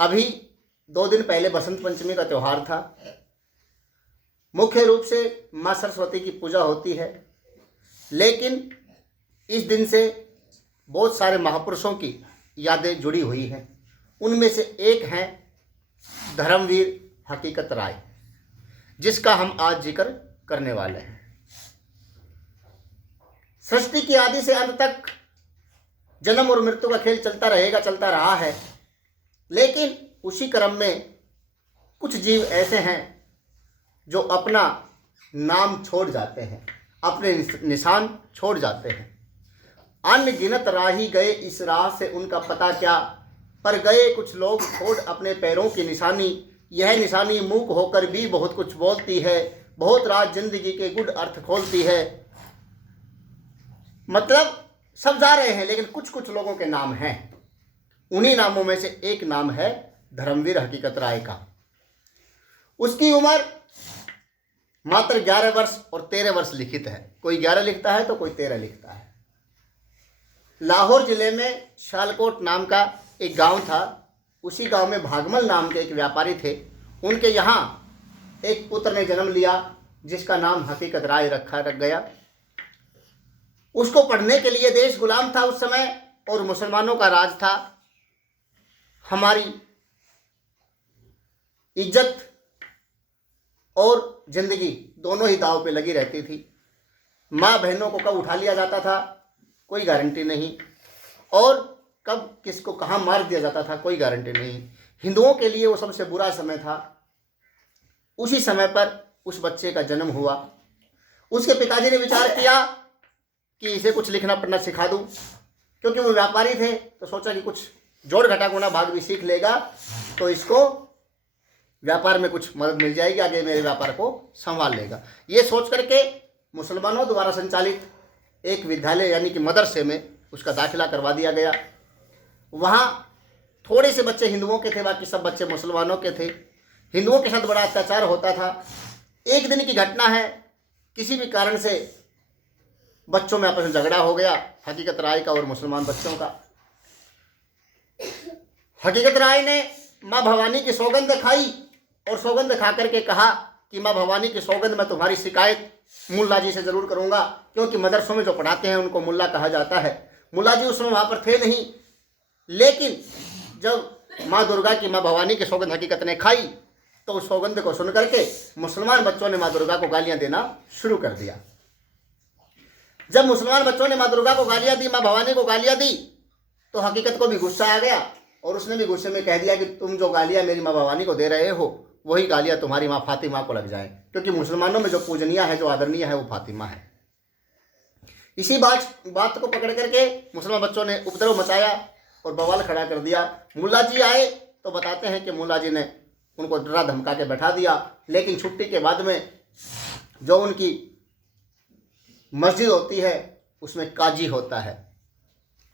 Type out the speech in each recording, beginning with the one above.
अभी 2 दिन पहले बसंत पंचमी का त्यौहार था। मुख्य रूप से माँ सरस्वती की पूजा होती है, लेकिन इस दिन से बहुत सारे महापुरुषों की यादें जुड़ी हुई हैं। उनमें से एक हैं धर्मवीर हकीकत राय, जिसका हम आज जिक्र करने वाले हैं। सृष्टि की आदि से अंत तक जन्म और मृत्यु का खेल चलता रहेगा, चलता रहा है, लेकिन उसी क्रम में कुछ जीव ऐसे हैं जो अपना नाम छोड़ जाते हैं, अपने निशान छोड़ जाते हैं। अनगिनत राही गए इस राह से उनका पता क्या, पर गए कुछ लोग छोड़ अपने पैरों की निशानी। यह निशानी मूक होकर भी बहुत कुछ बोलती है, बहुत रात जिंदगी के गुड अर्थ खोलती है। मतलब सब जा रहे हैं, लेकिन कुछ कुछ लोगों के नाम हैं। उन्हीं नामों में से एक नाम है धर्मवीर हकीकत राय का। उसकी उम्र मात्र 11 वर्ष और 13 वर्ष लिखित है। कोई 11 लिखता है तो कोई 13 लिखता है। लाहौर जिले में शालकोट नाम का एक गांव था। उसी गांव में भागमल नाम के एक व्यापारी थे। उनके यहाँ एक पुत्र ने जन्म लिया, जिसका नाम हकीकत राय रख गया। उसको पढ़ने के लिए देश गुलाम था उस समय, और मुसलमानों का राज था। हमारी इज्जत और जिंदगी दोनों ही दांव पे लगी रहती थी। माँ बहनों को कब उठा लिया जाता था कोई गारंटी नहीं, और कब किसको कहाँ मार दिया जाता था कोई गारंटी नहीं। हिंदुओं के लिए वो सबसे बुरा समय था। उसी समय पर उस बच्चे का जन्म हुआ। उसके पिताजी ने विचार किया कि इसे कुछ लिखना पढ़ना सिखा दूं, क्योंकि वो व्यापारी थे, तो सोचा कि कुछ जोड़ घटा गुणा भाग भी सीख लेगा तो इसको व्यापार में कुछ मदद मिल जाएगी, आगे मेरे व्यापार को संभाल लेगा। ये सोच करके मुसलमानों द्वारा संचालित एक विद्यालय यानी कि मदरसे में उसका दाखिला करवा दिया गया। वहाँ थोड़े से बच्चे हिंदुओं के थे, बाकी सब बच्चे मुसलमानों के थे। हिंदुओं के साथ बड़ा अत्याचार होता था। एक दिन की घटना है, किसी भी कारण से बच्चों में आपस में झगड़ा हो गया, हकीकत राय का और मुसलमान बच्चों का। हकीकत राय ने माँ भवानी की सौगंध खाई और सौगंध खा करके कहा कि माँ भवानी की सौगंध मैं तुम्हारी शिकायत मुल्ला जी से ज़रूर करूँगा, क्योंकि मदरसों में जो पढ़ाते हैं उनको मुल्ला कहा जाता है। मुल्ला जी उस समय वहाँ पर थे नहीं, लेकिन जब माँ दुर्गा की माँ भवानी की सौगंध हकीकत ने खाई तो उस सौगंध को सुन करके मुसलमान बच्चों ने माँ दुर्गा को गालियाँ देना शुरू कर दिया। जब मुसलमान बच्चों ने माँ दुर्गा को गालियाँ दी, माँ भवानी को गालियाँ दी, तो हकीकत को भी गुस्सा आ गया और उसने भी गुस्से में कह दिया कि तुम जो गालियाँ मेरी माँ भवानी को दे रहे हो वही गालियाँ तुम्हारी माँ फातिमा को लग जाए, क्योंकि मुसलमानों में जो पूजनीय है, जो आदरणीय है, वो फातिमा है। इसी बात को पकड़ करके मुसलमान बच्चों ने उपद्रव मचाया और बवाल खड़ा कर दिया। मुल्ला जी आए तो बताते हैं कि मुल्ला जी ने उनको डरा धमका के बैठा दिया, लेकिन छुट्टी के बाद में जो उनकी मस्जिद होती है उसमें काजी होता है,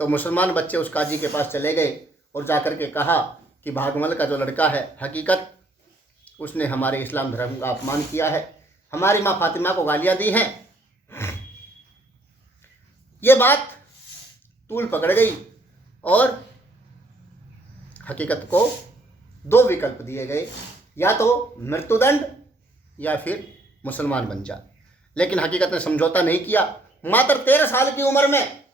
तो मुसलमान बच्चे उस काजी के पास चले गए और जाकर के कहा कि भागमल का जो लड़का है हकीकत, उसने हमारे इस्लाम धर्म का अपमान किया है, हमारी माँ फातिमा को गालियाँ दी हैं। ये बात तूल पकड़ गई और हकीकत को 2 विकल्प दिए गए, या तो मृत्युदंड या फिर मुसलमान बन जा। लेकिन हकीकत ने समझौता नहीं किया। मात्र 13 साल की उम्र में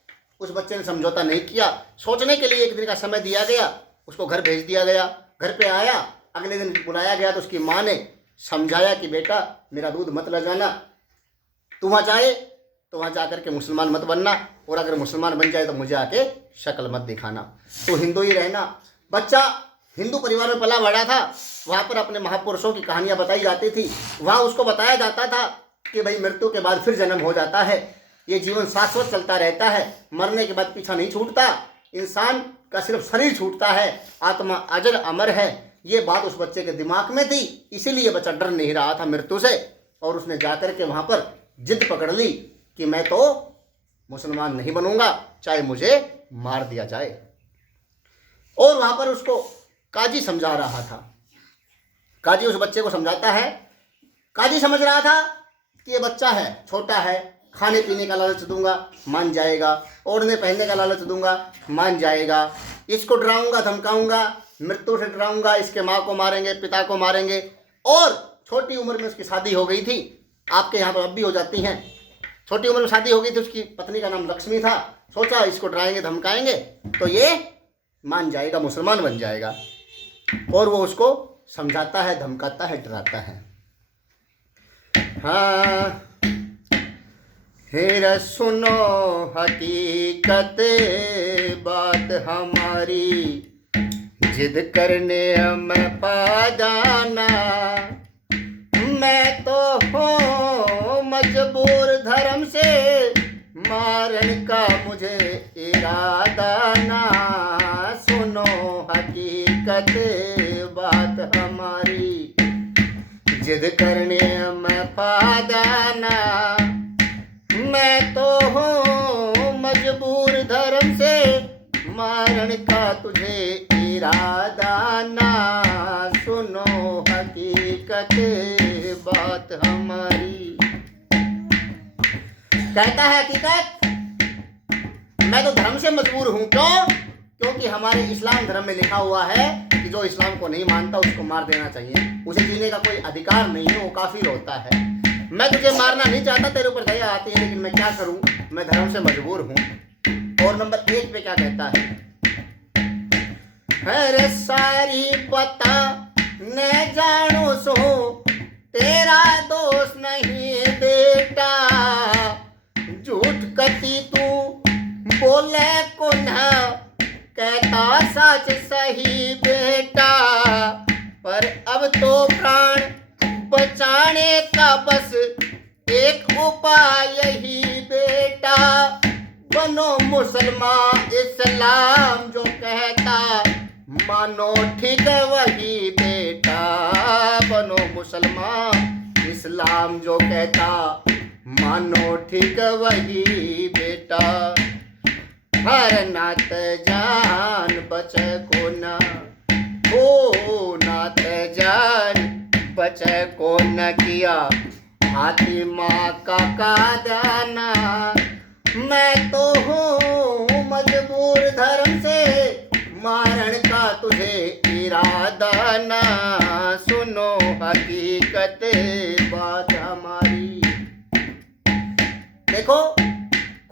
उस बच्चे ने समझौता नहीं किया। सोचने के लिए 1 दिन का समय दिया गया, उसको घर भेज दिया गया। घर पे आया, अगले दिन बुलाया गया तो उसकी माँ ने समझाया कि बेटा मेरा दूध मत ले जाना, तू वहाँ जाए तो वहाँ जा करके मुसलमान मत बनना, और अगर मुसलमान बन जाए तो मुझे आके शक्ल मत दिखाना, तो हिंदू ही रहना। बच्चा हिंदू परिवार में पला बड़ा था। वहाँ पर अपने महापुरुषों की कहानियाँ बताई जाती थी। वहाँ उसको बताया जाता था कि भाई मृत्यु के बाद फिर जन्म हो जाता है, ये जीवन शाश्वत चलता रहता है, मरने के बाद पीछा नहीं छूटता, इंसान का सिर्फ शरीर छूटता है, आत्मा अजर अमर है। ये बात उस बच्चे के दिमाग में थी, इसीलिए बच्चा डर नहीं रहा था मृत्यु से, और उसने जाकर के वहाँ पर जिद पकड़ ली कि मैं तो मुसलमान नहीं बनूंगा, चाहे मुझे मार दिया जाए। और वहाँ पर उसको काजी समझा रहा था। काजी उस बच्चे को समझाता है। काजी समझ रहा था कि ये बच्चा है, छोटा है, खाने पीने का लालच दूंगा मान जाएगा, ओढ़ने पहनने का लालच दूंगा मान जाएगा, इसको डराऊंगा धमकाऊंगा मृत्यु से डराऊंगा, इसके माँ को मारेंगे, पिता को मारेंगे। और छोटी उम्र में उसकी शादी हो गई थी, आपके यहाँ पर अब भी हो जाती हैं। छोटी उम्र में शादी हो गई थी, उसकी पत्नी का नाम लक्ष्मी था। सोचा इसको डराएंगे धमकाएंगे तो ये मान जाएगा, मुसलमान बन जाएगा। और वो उसको समझाता है, धमकाता है, डराता है। हाँ, हेरा सुनो हकीकत बात हमारी, जिद करने में पा जाना। मैं तो हूँ मजबूर धर्म से, मारन का मुझे इरादा ना। सुनो हकीकत बात हमारी, जिद करने में पा जाना। मैं तो हूँ मजबूर धर्म से, मारन का तुझे इरादा ना। सुनो हकीकत बात हमारी। कहता है हकीकत, मैं तो धर्म से मजबूर हूं। क्यों? क्योंकि हमारे इस्लाम धर्म में लिखा हुआ है कि जो इस्लाम को नहीं मानता उसको मार देना चाहिए, उसे जीने का कोई अधिकार नहीं है, वो काफिर होता है। मैं तुझे मारना नहीं चाहता, तेरे ऊपर दया आती है, लेकिन मैं क्या करूं, मैं धर्म से मजबूर हूं। और नंबर 1 पे क्या कहता है? हर सारी पता न जानो सो, तेरा दोष नहीं बेटा। झूठ कती तू बोले को ना, कहता सच सही बेटा। पर अब तो प्राण बचाने का बस एक उपाय ही बेटा। बनो मुसलमान, इस्लाम जो कहता मानो ठीक वही बेटा। बनो मुसलमान, इस्लाम जो कहता मानो ठीक वही बेटा। हर नात जान बच को ना, ओ नात जान बच को न किया, हाथी माँ का दाना। मैं तो हूँ मजबूर धर्म से, मारण का तुझे इरादा ना। सुनो हकीकत बात हमारी। देखो,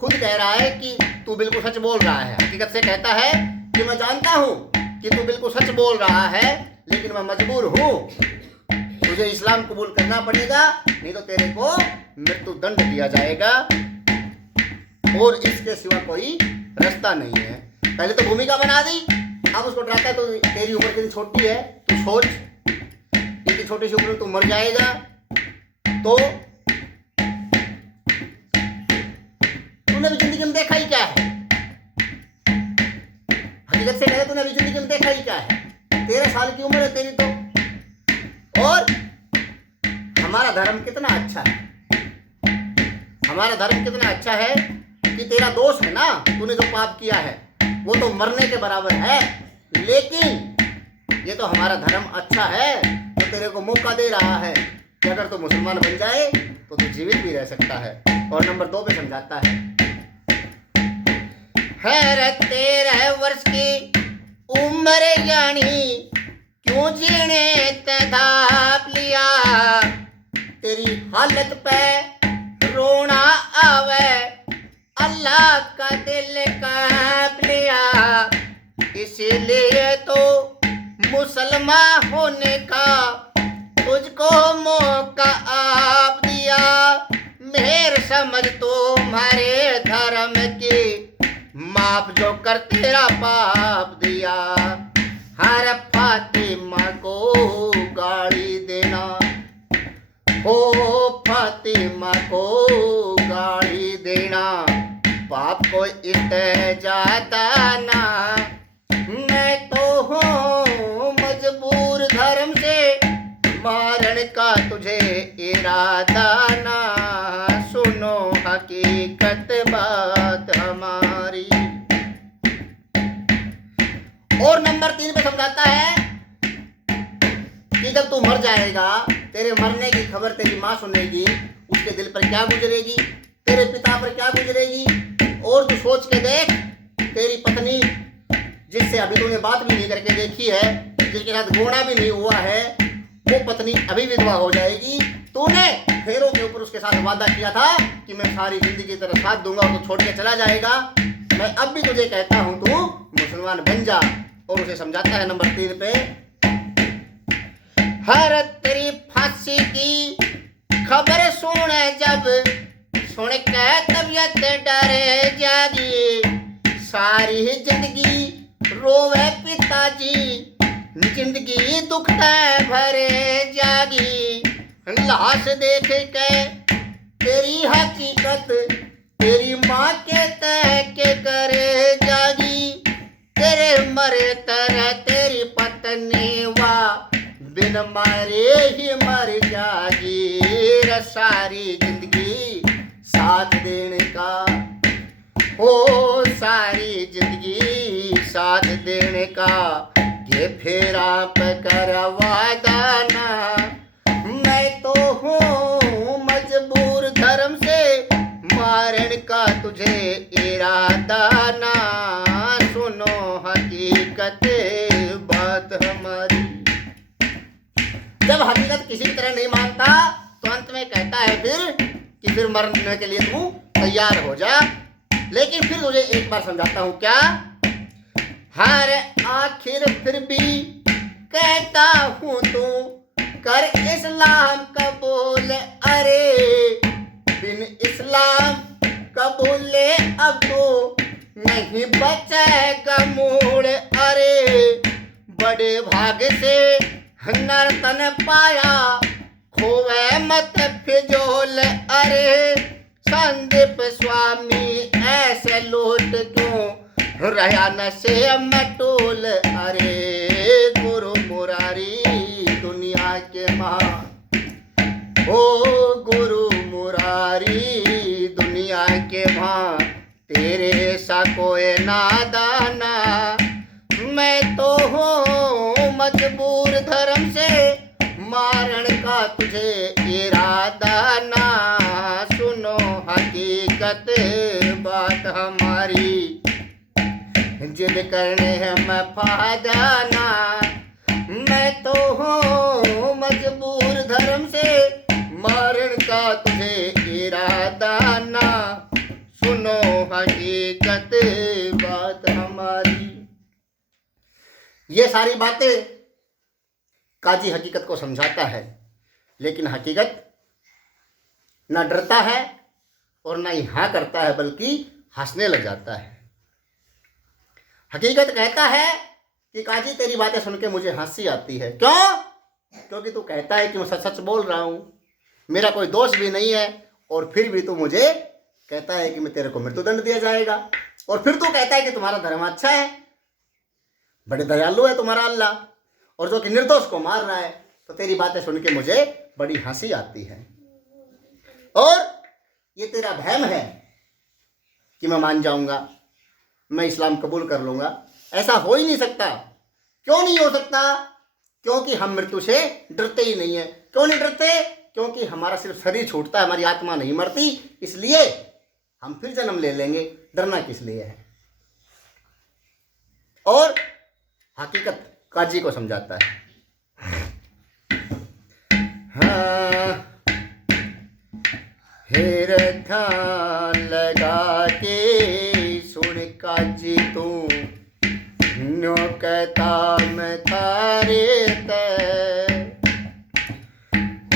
खुद कह रहा है कि तू बिल्कुल सच बोल रहा है। हकीकत से कहता है कि मैं जानता हूं कि तू बिल्कुल सच बोल रहा है, लेकिन मैं मजबूर हूं। तुझे इस्लाम कबूल करना पड़ेगा, नहीं तो तेरे को मृत्यु दंड दिया जाएगा और इसके सिवा कोई रास्ता नहीं है। पहले तो भूमिका बना दी, अब उसको डराता है। तो तेरी उम्र कितनी छोटी है, तू सोच, इतनी छोटी सी उम्र में तू मर जाएगा तो तूने भी जिंदगी में देखा ही क्या है? हकीकत से कहे, तूने भी जिंदगी में देखा ही क्या है? 13 साल की उम्र है तेरी तो। और हमारा धर्म कितना अच्छा है, हमारा धर्म कितना अच्छा है कि तेरा दोष है ना, तूने जो पाप किया है वो तो मरने के बराबर है। लेकिन ये तो हमारा धर्म अच्छा है, तो तेरे को मौका दे रहा है कि अगर तू मुसलमान बन जाए तो तू जीवित भी रह सकता है। और नंबर 2 पे समझाता है, 13 वर्ष की उम्र यानी क्यों जीने तड़प लिया। तेरी हालत पे रोना आवे, अल्लाह का दिल कांप लिया। इसीलिए तो मुसलमान होने का तुझको मौका आप दिया। मेर समझ तुम्हारे धर्म की, माफ जो कर तेरा पाप दिया। हर फातिमा को गाड़ी देना, हो फातिमा को गाड़ी देना, पाप को इजादा ना। मैं तो हूँ मजबूर धर्म से, मारण का तुझे इरादा ना। सुनो हकीकत बात हमारी। और नंबर 3 पे समझाता है कि जब तू मर जाएगा, तेरे मरने की खबर तेरी माँ सुनेगी, उसके दिल पर क्या गुजरेगी, तेरे पिता पर क्या गुजरेगी। और तू सोच के देख, तेरी पत्नी जिससे अभी तूने बात भी नहीं करके देखी है, जिसके साथ गोना भी नहीं हुआ है, वो पत्नी अभी विधवा हो जाएगी। तूने फेरों के ऊपर उसके साथ वादा किया था कि मैं सारी जिंदगी तेरा साथ दूंगा और तू छोड़ के चला जाएगा। मैं अब भी तुझे कहता हूं तू मुसलमान बन जा। और उसे समझाता है नंबर 3 पे, हर तेरी फांसी की खबर सुन जब सुन के तबियत डरे जागी, सारी जिंदगी रोवे पिताजी, जिंदगी दुख भरे जागी। लाश देख के तेरी हकीकत तेरी माँ के तह के करे जागी, तेरे मरे तरह तेरी पत्नी वा बिन मारे ही मर जागी। सारी जिंदगी साथ देने का, ओ सारी जिंदगी साथ देने का, ये फिर आप करवा देना। मैं तो हूँ मजबूर धर्म से, मारने का तुझे इरादा ना। सुनो हकीकत बात हमारी। जब हकीकत किसी की तरह नहीं मानता तो अंत में कहता है कि फिर मरने के लिए तू तैयार हो जा। लेकिन फिर तुझे एक बार समझाता हूं क्या, हर आखिर फिर भी कहता हूं तू कर इस्लाम कबूल। अरे बिन इस्लाम कबूल अब तो नहीं बचेगा मूल। अरे बड़े भाग से नर्तन पाया खोवे मत फिजोल। अरे संदीप स्वामी ऐसे लूट क्यों रहा नशे में टोल। अरे गुरु मुरारी दुनिया के महान, ओ गुरु मुरारी दुनिया के महान, तेरे सा कोई नादाना। मैं तो हूँ मजबूर धर्म से, मारण का तुझे इरादा ना। सुनो हकीकत बात हमारी, जिद करने हम फायदा ना। मैं तो हूँ मजबूर धर्म से, मारण का तुझे इरादा ना। सुनो हकीकत बात हमारी। ये सारी बातें काजी हकीकत को समझाता है, लेकिन हकीकत ना डरता है और ना ही हाँ करता है, बल्कि हंसने लग जाता है। हकीकत कहता है कि काजी तेरी बातें सुन के मुझे हंसी आती है। क्यों? क्योंकि तू कहता है कि मैं सच सच बोल रहा हूँ, मेरा कोई दोष भी नहीं है, और फिर भी तू मुझे कहता है कि मैं तेरे को मृत्युदंड दिया जाएगा। और फिर तू कहता है कि तुम्हारा धर्म अच्छा है, बड़े दयालु है तुम्हारा अल्लाह, और जो कि निर्दोष को मार रहा है। तो तेरी बातें सुन के मुझे बड़ी हंसी आती है, और ये तेरा भ्रम है कि मैं मान जाऊंगा, मैं इस्लाम कबूल कर लूंगा। ऐसा हो ही नहीं सकता। क्यों नहीं हो सकता? क्योंकि हम मृत्यु से डरते ही नहीं है। क्यों नहीं डरते? क्योंकि हमारा सिर्फ शरीर छूटता है, हमारी आत्मा नहीं मरती, इसलिए हम फिर जन्म ले लेंगे। डरना किस लिए है? और हकीकत काजी को समझाता है। हाँ, हेर ध्यान लगा के सुन काजी तू, न्यो कहता मैं थारे ते,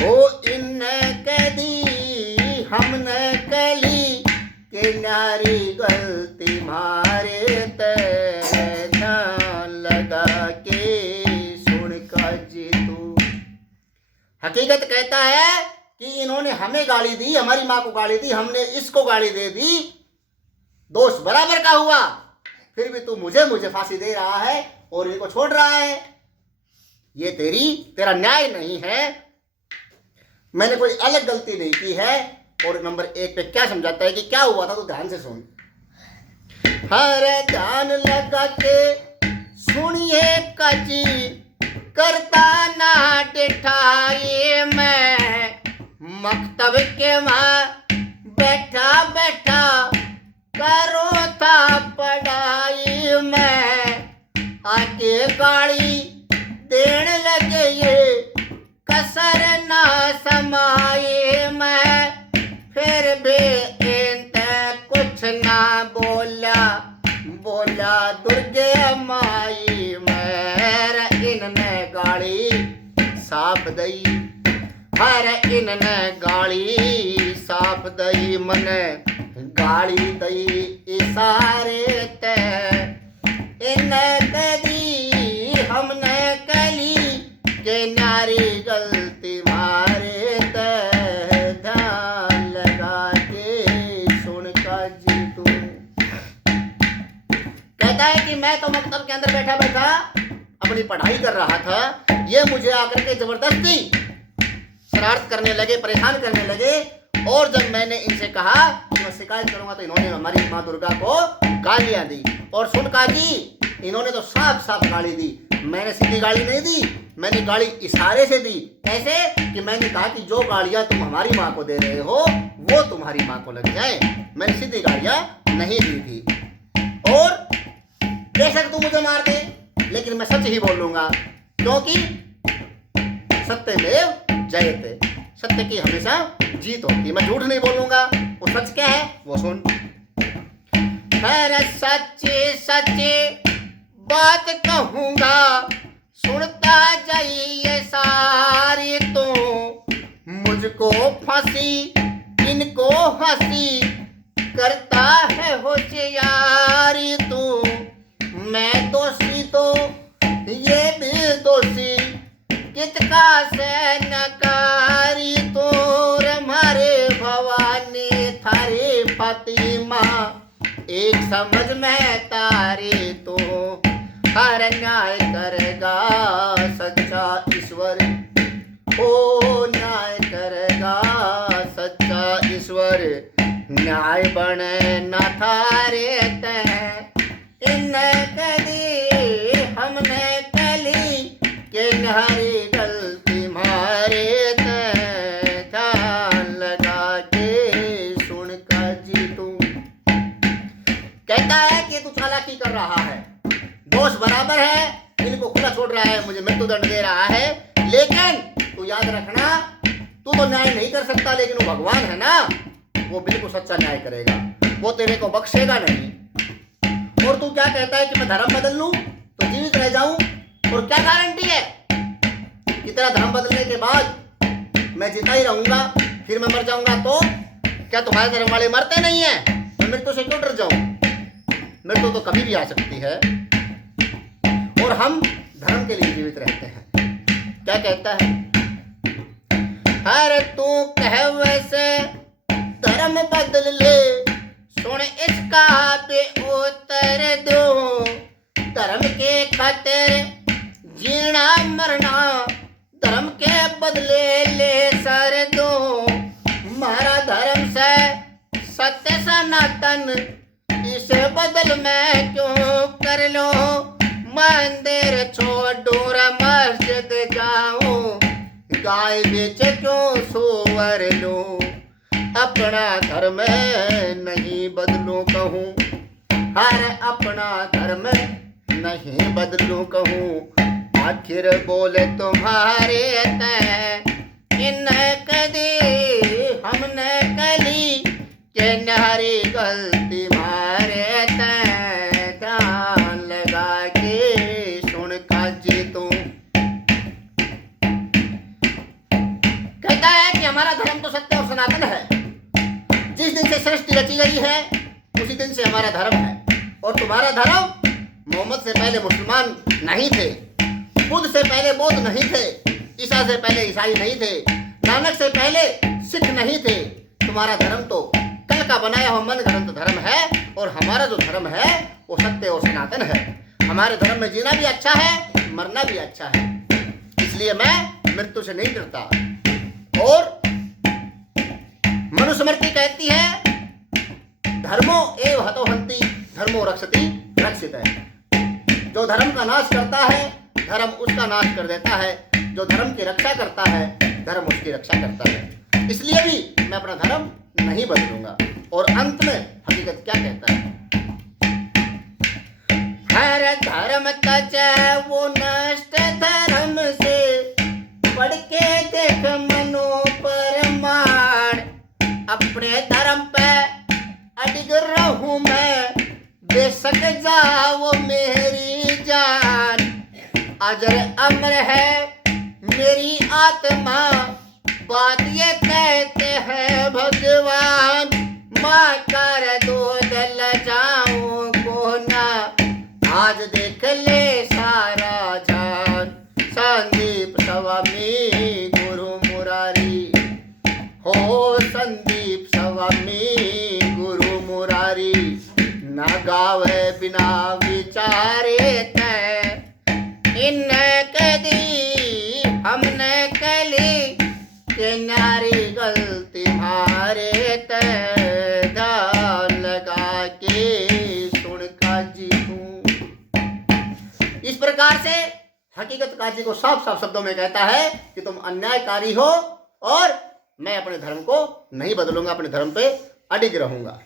हो इन्ने कह दी हमने कली के नारी गलती मारे ते। हकीकत कहता है कि इन्होंने हमें गाली दी, हमारी माँ को गाली दी, हमने इसको गाली दे दी, दोष बराबर का हुआ, फिर भी तू मुझे फांसी दे रहा है और इनको छोड़ रहा है। ये तेरा न्याय नहीं है। मैंने कोई अलग गलती नहीं की है। और नंबर 1 पे क्या समझाता है कि क्या हुआ था, तो ध्यान से सुन। हर ध्यान लगा के सुनिए काजी, करता ना डिठाई मैं, मकतब के वहाँ बैठा बैठा करो था पढ़ाई मैं। आके गाड़ी देण लगे ये कसर ना समाए मैं फिर भी इनते कुछ ना बोला दुर्गे माई मेर इनने गाड़ी साफ दई हर इनने गाड़ी साफ दई मने गाड़ी दई इशारे ते इन्ने कदी हमने कली के नारी गलती मारे ते ध्यान लगा के सुन का जी तू। कहता है कि मैं तो मकतब के अंदर बैठा बैठा अपनी पढ़ाई कर रहा था, ये मुझे आकर के जबरदस्ती शरारत करने लगे, परेशान करने लगे। और जब मैंने इनसे कहा कि मैं शिकायत करूंगा तो इन्होंने हमारी माँ दुर्गा को गालियां दी। और सुन काजी, इन्होंने तो साफ साफ गाली दी। मैंने सीधी गाली नहीं दी, मैंने गाली इशारे से दी। कैसे कि मैंने कहा कि जो गालियां तुम हमारी माँ को दे रहे हो वो तुम्हारी माँ को लग जाए। मैंने सीधी गालियां नहीं दी थी। और बेशक तू मुझे मार दे लेकिन मैं सच ही बोलूंगा, क्योंकि सत्यमेव जयते, सत्य की हमेशा जीत होती। मैं झूठ नहीं बोलूंगा। वो सच क्या है वो सुन। सच्चे बात कहूंगा सुनता जाइए सारी तो मुझको फांसी इनको हंसी करता है होशियारी तू। मैं दोषी तो ये भी दोषी कितका से नकारी तोर मारे भवानी थारी फातिमा एक समझ में तारी तो हर न्याय करेगा सच्चा ईश्वर। ओ न्याय करेगा सच्चा ईश्वर न्याय बने न थारे ते इन कदी हमने कली के नारी गलती मारे ते ध्यान लगा के सुन का जी तू। कहता है कि तू चालाकी कर रहा है, दोष बराबर है, इनको खुला छोड़ रहा है, मुझे मृत्युदंड दे रहा है। लेकिन तू याद रखना, तू तो न्याय नहीं कर सकता, लेकिन वो भगवान है ना, वो बिल्कुल सच्चा न्याय करेगा, वो तेरे को बख्शेगा नहीं। और तू क्या कहता है कि मैं धर्म बदल लूं तो जीवित रह जाऊं, और क्या गारंटी है कि तेरा धर्म बदलने के बाद मैं जिता ही रहूंगा, फिर मैं मर जाऊंगा तो? क्या तुम्हारे धर्म वाले मरते नहीं है? मैं मृत्यु से क्यों डर जाऊं? मृत्यु तो कभी भी आ सकती है, और हम धर्म के लिए जीवित रहते हैं। क्या कहता है? अरे तू कह वैसे धर्म बदल ले, सुन इसका पे उतर दो। धर्म के खातिर जीना मरना, धर्म के बदले ले सर दो। हमारा धर्म से सत्य सनातन, इसे बदल मैं क्यों कर लो। मंदिर छोड़ दूर मस्जिद जाऊं, गाय बेच क्यों सोवर लो। अपना धर्म नहीं बदलूं कहूँ, हर अपना धर्म नहीं बदलूं कहूँ। आखिर बोले तुम्हारे तय इन कदी हमने कली के नारी गलती मारे तय ध्यान लगा के सुन का जी तू। कहता है कि हमारा धर्म तो सत्य और सनातन है, जिस दिन से सृष्टि रची गई है उसी दिन से हमारा धर्म है। और तुम्हारा धर्म मोहम्मद से पहले मुसलमान नहीं थे, बुद्ध से पहले बौद्ध नहीं थे, ईसा से पहले ईसाई नहीं थे, नानक से पहले सिख नहीं थे। तुम्हारा धर्म तो कल का बनाया हुआ मन घड़ंत धर्म है, और हमारा जो धर्म है वो सत्य और सनातन है। हमारे धर्म में जीना भी अच्छा है, मरना भी अच्छा है, इसलिए मैं मृत्यु से नहीं डरता। और मनुस्मृति कहती है धर्मो एव हतोहंति धर्मो रक्षति रक्षित है। जो धर्म का नाश करता है धर्म उसका नाश कर देता है, जो धर्म की रक्षा करता है धर्म उसकी रक्षा करता है। इसलिए भी मैं अपना धर्म नहीं बदलूंगा। और अंत में हकीकत क्या कहता है? हर धर्म तज वो नष्ट धर्म से, पढ़ के देख मनो परमाण। अपने धर्म पे अडिग रहूं मैं, बेशक जाओ मेरी जान। अजर अमर है मेरी आत्मा, बात ये कहते हैं भगवान। माँ कर दूध ल जाऊं को ना, आज देख ले सारा जान। संदीप स्वामी गुरु मुरारी हो, संदीप स्वामी गुरु मुरारी। न गावे बिना विचारे तय, इन्ने कदी हमने कली, के नारी गलती हारे तय। ध्यान लगा के सुन काजी तू। इस प्रकार से हकीकत काजी को साफ साफ शब्दों में कहता है कि तुम अन्यायकारी हो और मैं अपने धर्म को नहीं बदलूंगा, अपने धर्म पे अडिग रहूंगा।